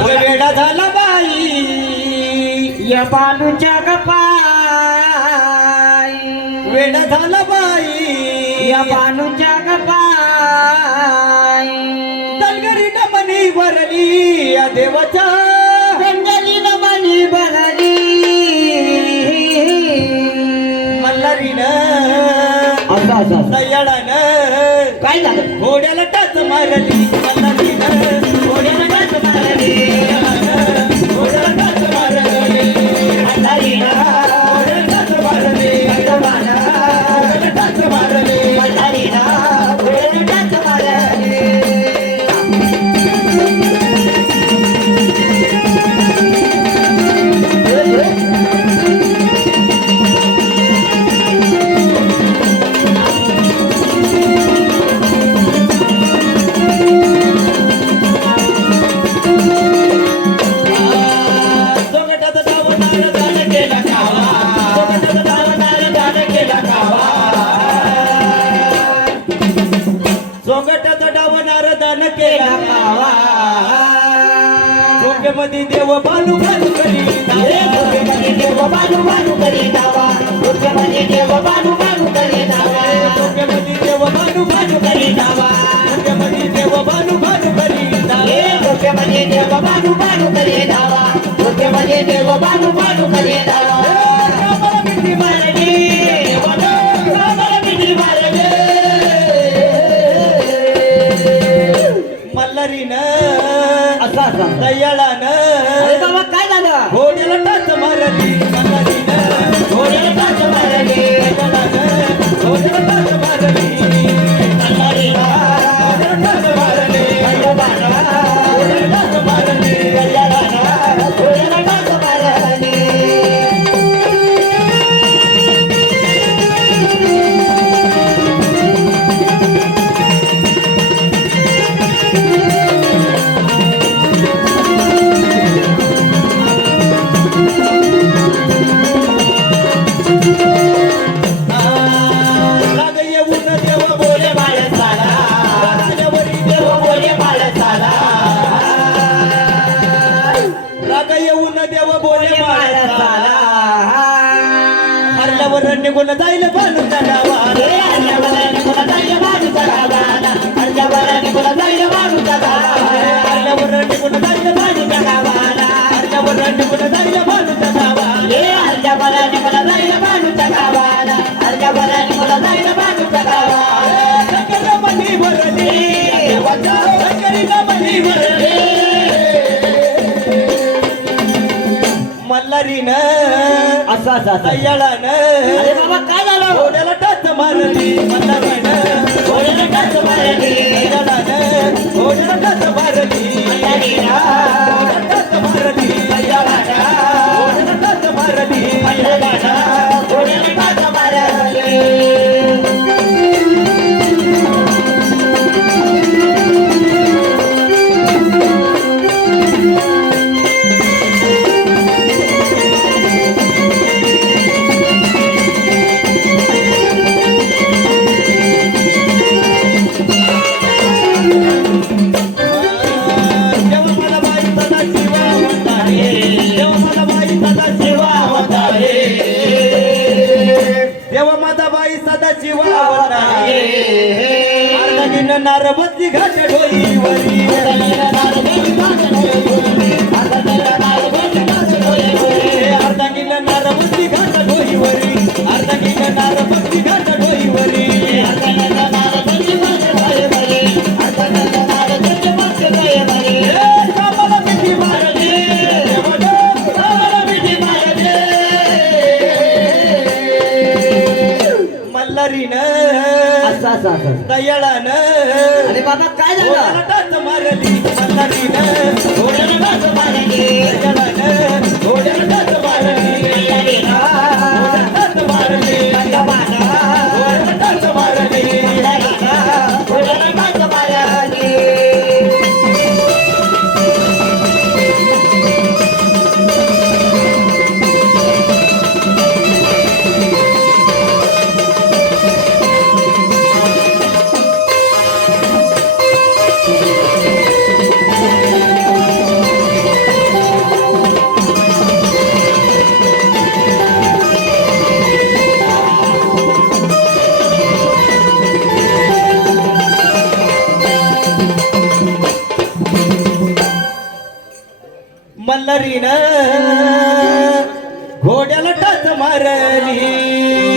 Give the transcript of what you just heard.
वेडा झाला बाई. या बालूच्या गपाई. वेडा झाला बाई. या बालूच्या गपाई. तलगरी मनी भरली या देवाच्या. गंगली नमनी भरली मल्हारीनं. असं असं काय झालं? घोड्याला टाच मारली मल्हारीनं. सोंगटाचा डावणारा दान केला कावा सोंगेमध्ये देव बालू बालू करी रे डोकेमध्ये देव बालू बालू करी दावा डोकेमध्ये देव बालू बालू करी दावा सोंगेमध्ये देव बालू बालू करी डावा सोंगेमध्ये देव बालू बालू करी रे डोकेमध्ये देव बालू बालू करी दावा डोकेमध्ये देव बालू असं अरे दयाळानं. बाबा काय झालं? घोड्याला टाच मारली. राग येऊन देव बोले माणसाला हरल्यावर निघून जाईल बालू तलावा रे अर्ध्यावर निघून जाईल बाजूचा गावाला. अर्ध्यावर निघून जाईल बाजूचा गावाला. हरल्यावर निघून जाईल बालू तलावाला. हरल्यावर निघून जाईल बालू तलावा रे अर्ध्यावर निघून मल्हारीनं असं असं दयाळानं. अरे बाबा काय झालं? घोड्याला टाच मारली मल्हारीनं घोड्याला टाच मारली. दयाळानं. अर्धगिन नारबती घाट डोईवरी मल्हारीनं असं असं असं दयाळानं. अरे बाबा काय घोड्याला झालं टाच मारली मल्हारीनं. घोड्याला टाच मारली. दयाळानं. मल्लरीन घोड्याला टाच मारली अन